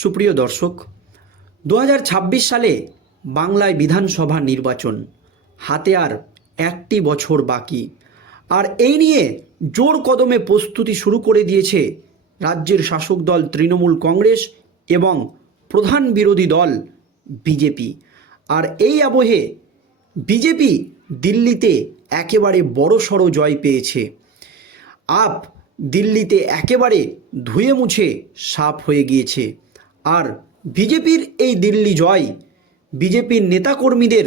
সুপ্রিয় দর্শক, দু হাজার ছাব্বিশ সালে বাংলায় বিধানসভা নির্বাচন। হাতে আর একটি বছর বাকি। আর এই নিয়ে জোর কদমে প্রস্তুতি শুরু করে দিয়েছে রাজ্যের শাসক দল তৃণমূল কংগ্রেস এবং প্রধান বিরোধী দল বিজেপি। আর এই আবহে বিজেপি দিল্লিতে একেবারে বড়সড় জয় পেয়েছে। আপ দিল্লিতে একেবারে ধুয়ে মুছে সাফ হয়ে গিয়েছে। আর বিজেপির এই দিল্লি জয়, বিজেপির নেতাকর্মীদের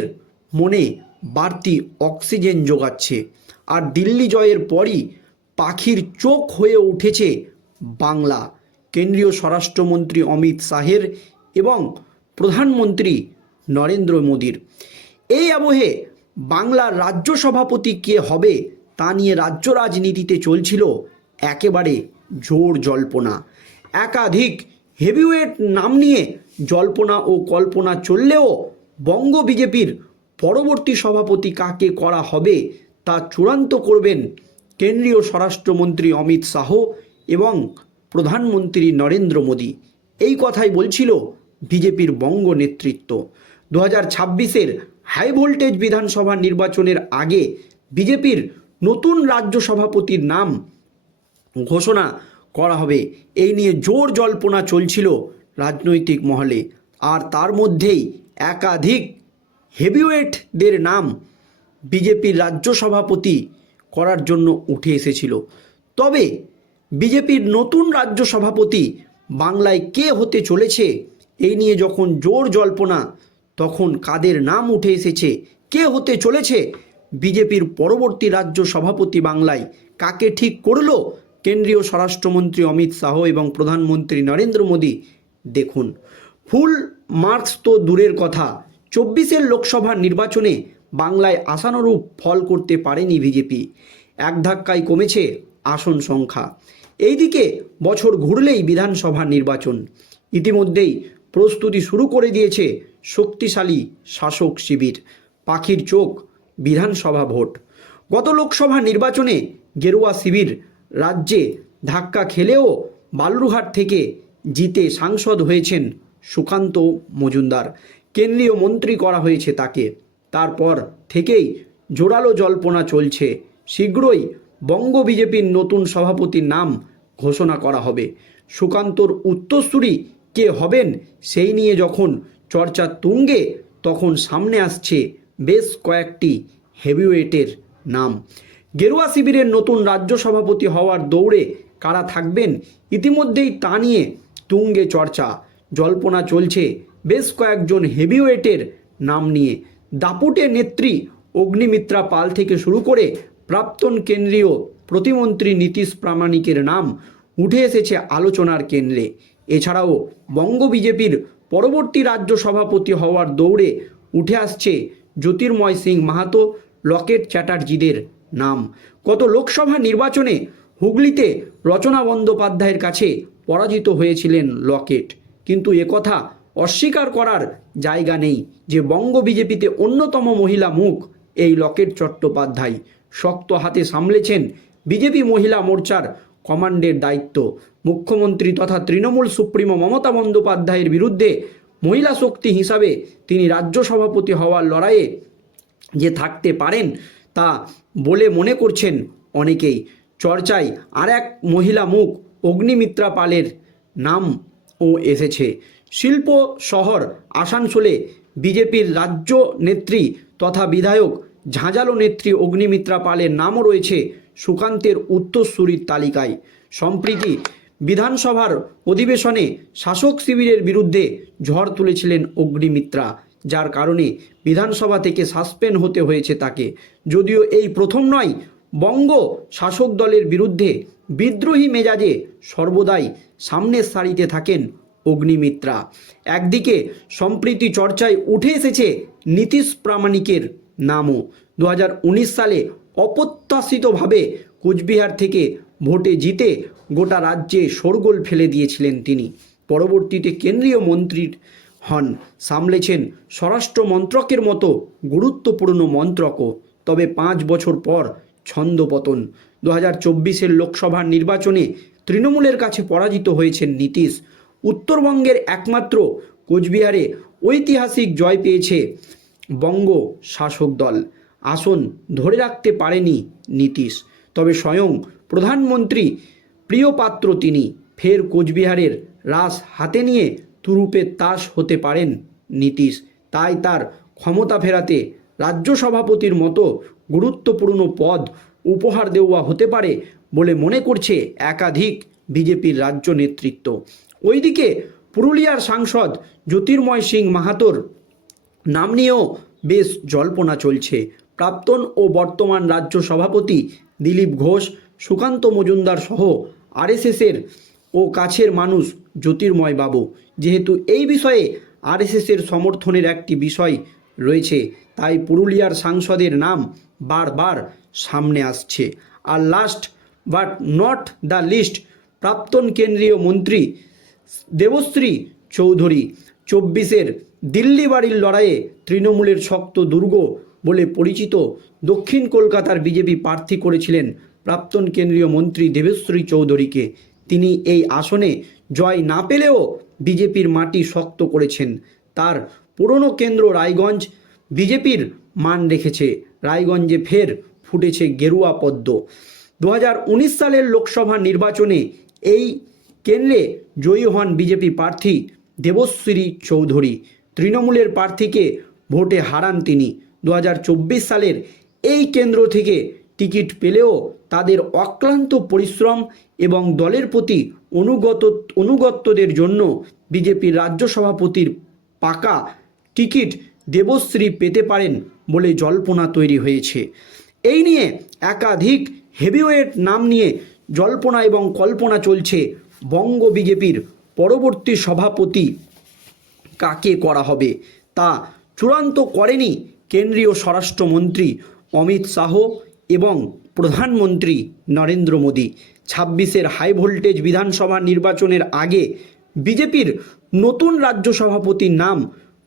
মনে বাড়তি অক্সিজেন যোগাচ্ছে। আর দিল্লি জয়ের পরই পাখির চোখ হয়ে উঠেছে বাংলা। কেন্দ্রীয় স্বরাষ্ট্রমন্ত্রী অমিত শাহের এবং প্রধানমন্ত্রী নরেন্দ্র মোদীর। এই আবহে বাংলার রাজ্য সভাপতি কে হবে তা নিয়ে রাজ্য রাজনীতিতে চলছিল একেবারে জোর জল্পনা। একাধিক হেভিওয়েট নাম নিয়ে জল্পনা ও কল্পনা চললেও বঙ্গ বিজেপির পরবর্তী সভাপতি কাকে করা হবে তা চূড়ান্ত করবেন কেন্দ্রীয় স্বরাষ্ট্রমন্ত্রী অমিত শাহ এবং প্রধানমন্ত্রী নরেন্দ্র মোদী। এই কথাই বলছিল বিজেপির বঙ্গ নেতৃত্ব। দু হাজার ছাব্বিশের হাই ভোল্টেজ বিধানসভা নির্বাচনের আগে বিজেপির নতুন রাজ্য সভাপতির নাম ঘোষণা করা হবে। এই নিয়ে জোর জল্পনা চলছিল রাজনৈতিক মহলে। আর তার মধ্যেই একাধিক হেভিওয়েটদের নাম বিজেপির রাজ্য সভাপতি করার জন্য উঠে এসেছিল। তবে বিজেপির নতুন রাজ্য সভাপতি বাংলায় কে হতে চলেছে, এই নিয়ে যখন জোর জল্পনা, তখন কাদের নাম উঠে এসেছে, কে হতে চলেছে, বিজেপির পরবর্তী রাজ্য সভাপতি বাংলায় কাকে ঠিক করল কেন্দ্রীয় স্বরাষ্ট্রমন্ত্রী অমিত শাহ এবং প্রধানমন্ত্রী নরেন্দ্র মোদী, দেখুন। ফুল মার্কস তো দূরের কথা। চব্বিশের লোকসভা নির্বাচনে বাংলায় আশানুরূপ ফল করতে পারেনি বিজেপি। এক ধাক্কায় কমেছে আসন সংখ্যা। এইদিকে বছর ঘুরলেই বিধানসভা নির্বাচন। ইতিমধ্যেই প্রস্তুতি শুরু করে দিয়েছে শক্তিশালী শাসক শিবির। পাখির চোখ, বিধানসভা ভোট। গত লোকসভা নির্বাচনে গেরুয়া শিবির রাজ্যে ধাক্কা খেলেও বালুরঘাট থেকে জিতে সাংসদ হয়েছেন সুকান্ত মজুমদার। কেন্দ্রীয় মন্ত্রী করা হয়েছে তাকে। তারপর থেকেই জোরালো জল্পনা চলছে। শীঘ্রই বঙ্গ বিজেপির নতুন সভাপতির নাম ঘোষণা করা হবে। সুকান্তর উত্তরসূরি কে হবেন সেই নিয়ে যখন চর্চা তুঙ্গে, তখন সামনে আসছে বেশ কয়েকটি হেভিওয়েটের নাম। গেরুয়া শিবিরের নতুন রাজ্য সভাপতি হওয়ার দৌড়ে কারা থাকবেন, ইতিমধ্যেই তা নিয়ে তুঙ্গে চর্চা। জল্পনা চলছে বেশ কয়েকজন হেভিওয়েটের নাম নিয়ে। দাপুটে নেত্রী অগ্নিমিত্রা পাল থেকে শুরু করে প্রাক্তন কেন্দ্রীয় প্রতিমন্ত্রী নীতিশ প্রামাণিকের নাম উঠে এসেছে আলোচনার কেন্দ্রে। এছাড়াও বঙ্গ বিজেপির পরবর্তী রাজ্য সভাপতি হওয়ার দৌড়ে উঠে আসছে জ্যোতির্ময় সিং মাহাতো, লকেট চ্যাটার্জিদের নাম। গত লোকসভা নির্বাচনে হুগলিতে রচনা বন্দ্যোপাধ্যায়ের কাছে পরাজিত হয়েছিলেন লকেট। কিন্তু একথা অস্বীকার করার জায়গা নেই যে বঙ্গ বিজেপিতে অন্যতম মহিলা মুখ এই লকেট চট্টোপাধ্যায়। শক্ত হাতে সামলেছেন বিজেপি মহিলা মোর্চার কমান্ডের দায়িত্ব। মুখ্যমন্ত্রী তথা তৃণমূল সুপ্রিমো মমতা বন্দ্যোপাধ্যায়ের বিরুদ্ধে মহিলা শক্তি হিসাবে তিনি রাজ্য সভাপতি হওয়ার লড়াইয়ে যে থাকতে পারেন তা বলে মনে করছেন অনেকেই। চর্চায় আর এক মহিলা মুখ অগ্নিমিত্রা পালের নাম ও এসেছে। শিল্প শহর আসানসোলে বিজেপির রাজ্য নেত্রী তথা বিধায়ক ঝাঁঝালো নেত্রী অগ্নিমিত্রা পালের নামও রয়েছে সুকান্তের উত্তরসূরির তালিকায়। সম্প্রীতি বিধানসভার অধিবেশনে শাসক শিবিরের বিরুদ্ধে ঝড় তুলেছিলেন অগ্নিমিত্রা। যার কারণে বিধানসভা থেকে সাসপেন্ড হতে হয়েছে তাকে। যদিও এই প্রথম নয়, বঙ্গ শাসক দলের বিরুদ্ধে বিদ্রোহী মেজাজে সর্বদাই সামনের সারিতে থাকেন অগ্নিমিত্রা। একদিকে সম্প্রীতি চর্চায় উঠে এসেছে নীতিশ প্রামাণিকের নামও। দু হাজার উনিশ সালে অপ্রত্যাশিতভাবে কোচবিহার থেকে ভোটে জিতে গোটা রাজ্যে শোরগোল ফেলে দিয়েছিলেন তিনি। পরবর্তীতে কেন্দ্রীয় মন্ত্রীর হন। সামলেছেন স্বরাষ্ট্র মন্ত্রকের মতো গুরুত্বপূর্ণ মন্ত্রকও। তবে পাঁচ বছর পর ছন্দপতন দু হাজার চব্বিশের লোকসভার নির্বাচনে তৃণমূলের কাছে পরাজিত হয়েছেন নীতিশ। উত্তরবঙ্গের একমাত্র কোচবিহারে ঐতিহাসিক জয় পেয়েছে বঙ্গ শাসক দল। আসন ধরে রাখতে পারেনি নীতিশ। তবে স্বয়ং প্রধানমন্ত্রী প্রিয় পাত্র তিনি ফের কোচবিহারের রাস হাতে নিয়ে তুরুপের তাস হতে পারেন নীতিশ। তাই তার ক্ষমতা ফেরাতে রাজ্য সভাপতির মতো গুরুত্বপূর্ণ পদ উপহার দেওয়া হতে পারে বলে মনে করছে একাধিক বিজেপির রাজ্য নেতৃত্ব। ওইদিকে পুরুলিয়ার সাংসদ জ্যোতির্ময় সিং মাহাতোর নাম নিয়েও বেশ জল্পনা চলছে। প্রাক্তন ও বর্তমান রাজ্য সভাপতি দিলীপ ঘোষ, সুকান্ত মজুমদার সহ আরএসএসের ও কাছের মানুষ জ্যোতির্ময় বাবু। যেহেতু এই বিষয়ে আরএসএসের সমর্থনের একটি বিষয় রয়েছে, তাই পুরুলিয়ার সাংসদের নাম বারবার সামনে আসছে। আর last but not the list প্রাক্তন কেন্দ্রীয় মন্ত্রী দেবশ্রী চৌধুরী, চব্বিশের দিল্লি বাড়ির লড়াইয়ে তৃণমূলের শক্ত দুর্গ বলে পরিচিত দক্ষিণ কলকাতার বিজেপি প্রার্থী করেছিলেন প্রাক্তন কেন্দ্রীয় মন্ত্রী দেবেশ্রী চৌধুরীকে। তিনি এই আসনে জয় না পেলেও বিজেপির মাটি শক্ত করেছেন। তার পুরনো কেন্দ্র রায়গঞ্জ বিজেপির মান রেখেছে। রায়গঞ্জে ফের ফুটেছে গেরুয়া পদ্ম। দু হাজার উনিশ সালের লোকসভা নির্বাচনে এই কেন্দ্রে জয়ী হন বিজেপি প্রার্থী দেবশ্রী চৌধুরী। তৃণমূলের প্রার্থীকে ভোটে হারান তিনি। দু হাজার চব্বিশ সালের এই কেন্দ্র থেকে টিকিট পেলেও তাদের অক্লান্ত পরিশ্রম এবং দলের প্রতি অনুগত, অনুগত্যদের জন্য বিজেপির রাজ্য সভাপতির পাকা টিকিট দেবশ্রী পেতে পারেন বলে জল্পনা তৈরি হয়েছে। এই নিয়ে একাধিক হেভিওয়েট নাম নিয়ে জল্পনা এবং কল্পনা চলছে বঙ্গ বিজেপির পরবর্তী সভাপতি কাকে করা হবে তা চূড়ান্ত করেনি কেন্দ্রীয় স্বরাষ্ট্রমন্ত্রী অমিত শাহ। এবং প্রধানমন্ত্রী নরেন্দ্র মোদী ছাব্বিশের হাই ভোল্টেজ বিধানসভা নির্বাচনের আগে বিজেপির নতুন রাজ্য সভাপতির নাম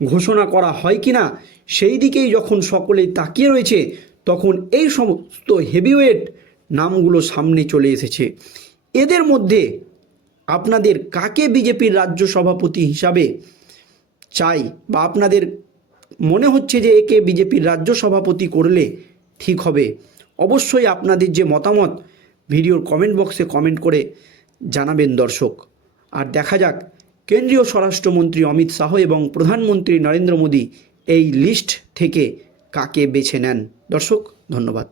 ঘোষণা করা হয় কিনা সেই দিকেই যখন সকলেই তাকিয়ে রয়েছে, তখন এই সমস্ত হেভিওয়েট নামগুলো সামনে চলে এসেছে। এদের মধ্যে আপনাদের কাকে বিজেপির রাজ্য সভাপতি হিসাবে চাই বা আপনাদের মনে হচ্ছে যে একে বিজেপির রাজ্য সভাপতি করলে ঠিক হবে? অবশ্যই আপনাদের যে মতামত, ভিডিওর কমেন্ট বক্সে কমেন্ট করে জানাবেন দর্শক। আর দেখা যাক, কেন্দ্রীয় স্বরাষ্ট্রমন্ত্রী অমিত শাহ এবং প্রধানমন্ত্রী নরেন্দ্র মোদী এই লিস্ট থেকে কাকে বেছে নেন। দর্শক, ধন্যবাদ।